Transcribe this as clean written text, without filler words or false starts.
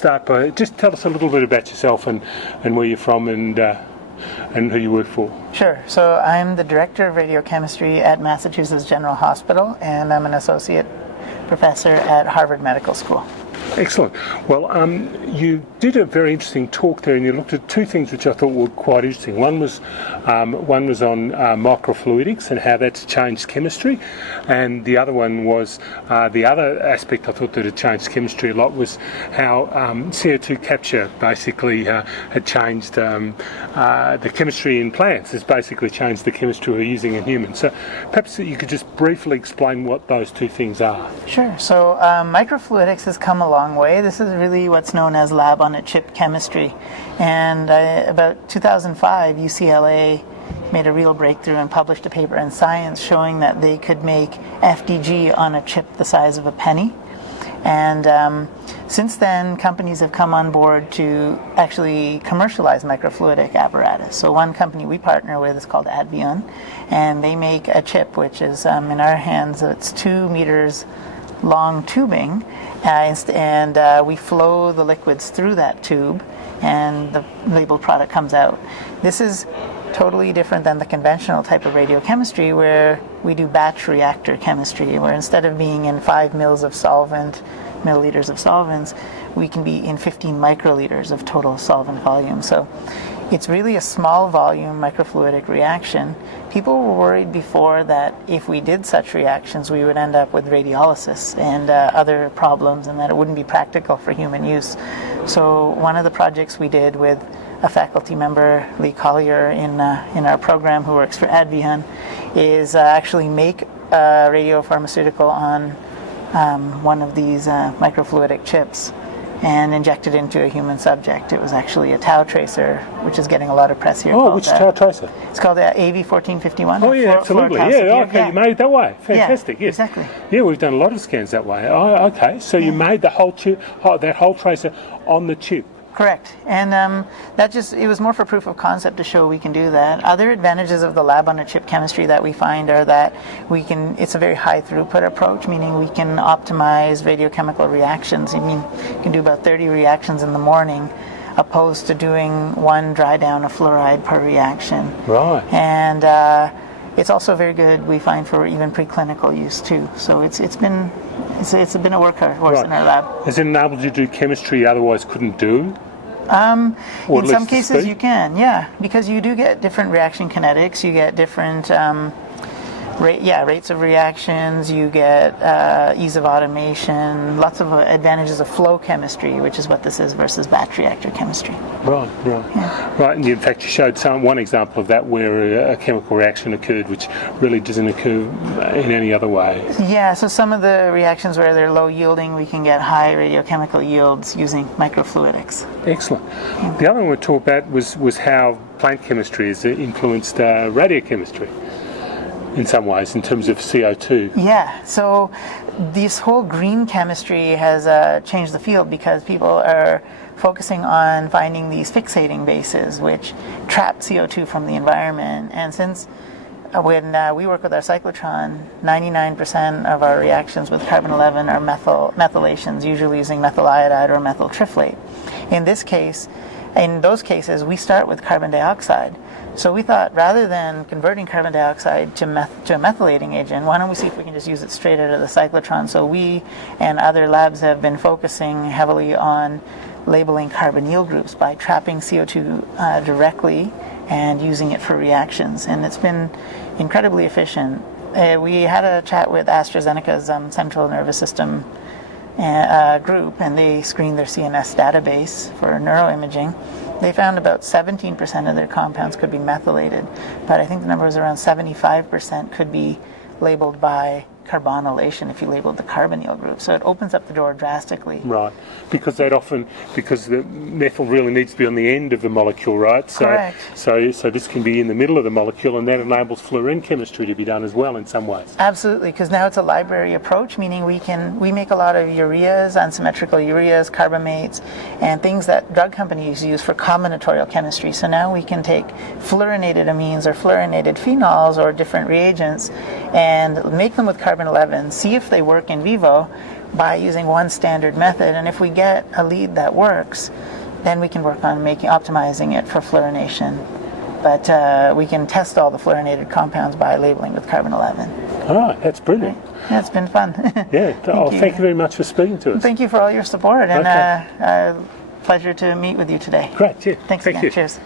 start by just tell us a little bit about yourself and where you're from and who you work for. Sure. So I'm the Director of Radiochemistry at Massachusetts General Hospital, and I'm an Associate Professor at Harvard Medical School. Excellent. Well, you did a very interesting talk there, and you looked at two things which I thought were quite interesting. One was on microfluidics and how that's changed chemistry, and the other one was the other aspect I thought that had changed chemistry a lot was how CO2 capture basically had changed the chemistry in plants. It's basically changed the chemistry we're using in humans. So perhaps you could just briefly explain what those two things are. Sure. So microfluidics has come a long way. This is really what's known as lab-on-a-chip chemistry. And about 2005, UCLA made a real breakthrough and published a paper in Science showing that they could make FDG on a chip the size of a penny. And since then, companies have come on board to actually commercialize microfluidic apparatus. So one company we partner with is called Advion, and they make a chip which is in our hands, it's 2 meters long tubing, and we flow the liquids through that tube, and the labeled product comes out. This is totally different than the conventional type of radiochemistry where we do batch reactor chemistry, where instead of being in 5 milliliters of solvents, we can be in 15 microliters of total solvent volume. So it's really a small volume microfluidic reaction. People were worried before that if we did such reactions, we would end up with radiolysis and other problems, and that it wouldn't be practical for human use. So one of the projects we did with a faculty member, Lee Collier, in our program who works for Advion, is actually make a radiopharmaceutical on one of these microfluidic chips and inject it into a human subject. It was actually a tau tracer, which is getting a lot of press here. Oh, which tau tracer? It's called AV1451. Oh, yeah, absolutely. Yeah, okay, you made it that way. Fantastic, yeah, yes. Exactly. Yeah, we've done a lot of scans that way. Oh, okay, so you made the whole chip, that whole tracer on the chip. Correct. And it was more for proof of concept to show we can do that. Other advantages of the lab-on-a-chip chemistry that we find are that it's a very high throughput approach, meaning we can optimize radiochemical reactions. I mean, you can do about 30 reactions in the morning, opposed to doing 1 dry down of fluoride per reaction. Right. And it's also very good, we find, for even preclinical use too. So it's been a workhorse in our lab. Has it enabled you to do chemistry you otherwise couldn't do? In some cases you can, yeah, because you do get different reaction kinetics, you get different rates of reactions, you get ease of automation, lots of advantages of flow chemistry, which is what this is, versus batch reactor chemistry. Right. Yeah. Right, and in fact you showed one example of that where a chemical reaction occurred which really doesn't occur in any other way. Yeah, so some of the reactions where they're low yielding, we can get high radiochemical yields using microfluidics. Excellent. Yeah. The other one we talked about was how plant chemistry has influenced radiochemistry in some ways, in terms of CO2. Yeah, so this whole green chemistry has changed the field because people are focusing on finding these fixating bases which trap CO2 from the environment. And since when we work with our cyclotron, 99% of our reactions with carbon-11 are methylations, usually using methyl iodide or methyl triflate. In those cases, we start with carbon dioxide. So we thought, rather than converting carbon dioxide to a methylating agent, why don't we see if we can just use it straight out of the cyclotron? So we and other labs have been focusing heavily on labeling carbonyl groups by trapping CO2 directly and using it for reactions. And it's been incredibly efficient. We had a chat with AstraZeneca's central nervous system group, and they screened their CNS database for neuroimaging. They found about 17% of their compounds could be methylated, but I think the number was around 75% could be labeled by carbonylation if you labeled the carbonyl group. So it opens up the door drastically. Right, because the methyl really needs to be on the end of the molecule, right? So, correct. So this can be in the middle of the molecule, and that enables fluorine chemistry to be done as well in some ways. Absolutely, because now it's a library approach, meaning we make a lot of ureas, unsymmetrical ureas, carbamates, and things that drug companies use for combinatorial chemistry. So now we can take fluorinated amines or fluorinated phenols or different reagents and make them with carbon-11, see if they work in vivo, by using one standard method. And if we get a lead that works, then we can work on optimizing it for fluorination. But we can test all the fluorinated compounds by labeling with carbon-11. All right, that's brilliant. Yeah, it's been fun. Yeah, thank you very much for speaking to us. Thank you for all your support, and Okay. pleasure to meet with you today. Great, yeah. Thanks Thank again. you. Cheers.